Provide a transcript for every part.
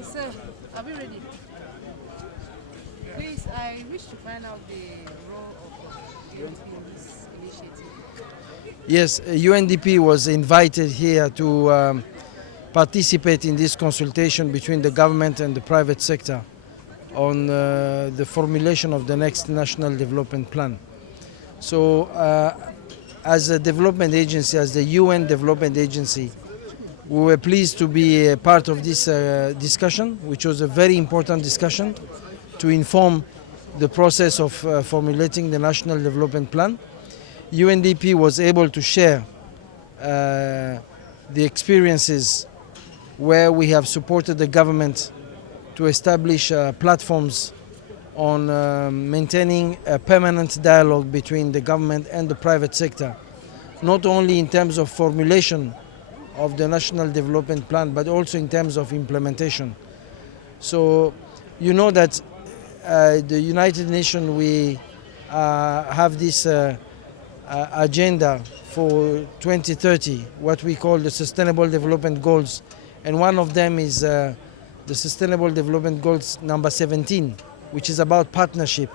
Sir, are we ready? Please, I wish to find out the role of UNDP in this initiative. Yes, UNDP was invited here to participate in this consultation between the government and the private sector on the formulation of the next National Development Plan. So, as a development agency, as the UN Development Agency, we were pleased to be a part of this discussion, which was a very important discussion to inform the process of formulating the National Development Plan. UNDP was able to share the experiences where we have supported the government to establish platforms on maintaining a permanent dialogue between the government and the private sector, not only in terms of formulation of the National Development Plan, but also in terms of implementation. So you know that the United Nations, we have this agenda for 2030, what we call the Sustainable Development Goals, and one of them is the Sustainable Development Goals number 17, which is about partnership.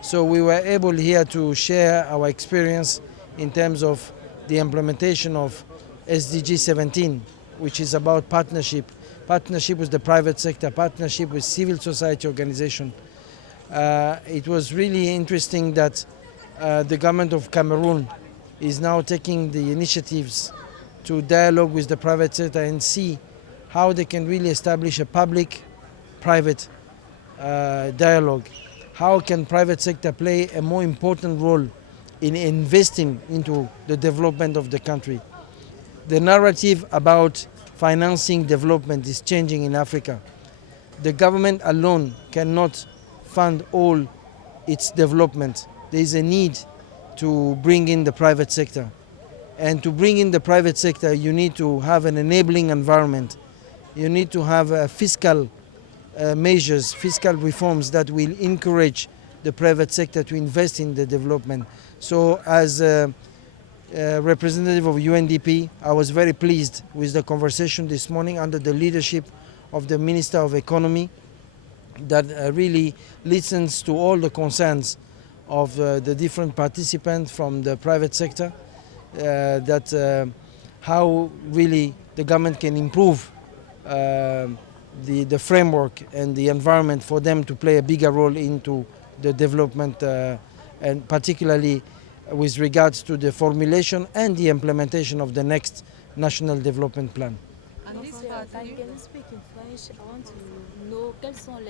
So we were able here to share our experience in terms of the implementation of SDG 17, which is about partnership with the private sector, partnership with civil society organization. It was really interesting that the government of Cameroon is now taking the initiatives to dialogue with the private sector and see how they can really establish a public-private dialogue. How can private sector play a more important role in investing into the development of the country? The narrative about financing development is changing in Africa. The government alone cannot fund all its development. There is a need to bring in the private sector. And to bring in the private sector, you need to have an enabling environment. You need to have fiscal measures, fiscal reforms that will encourage the private sector to invest in the development. So as a representative of UNDP, I was very pleased with the conversation this morning under the leadership of the Minister of Economy that really listens to all the concerns of the different participants from the private sector, how really the government can improve the framework and the environment for them to play a bigger role into the development and particularly with regards to the formulation and the implementation of the next National Development Plan. And this Can you speak in French? I want to know quels sont les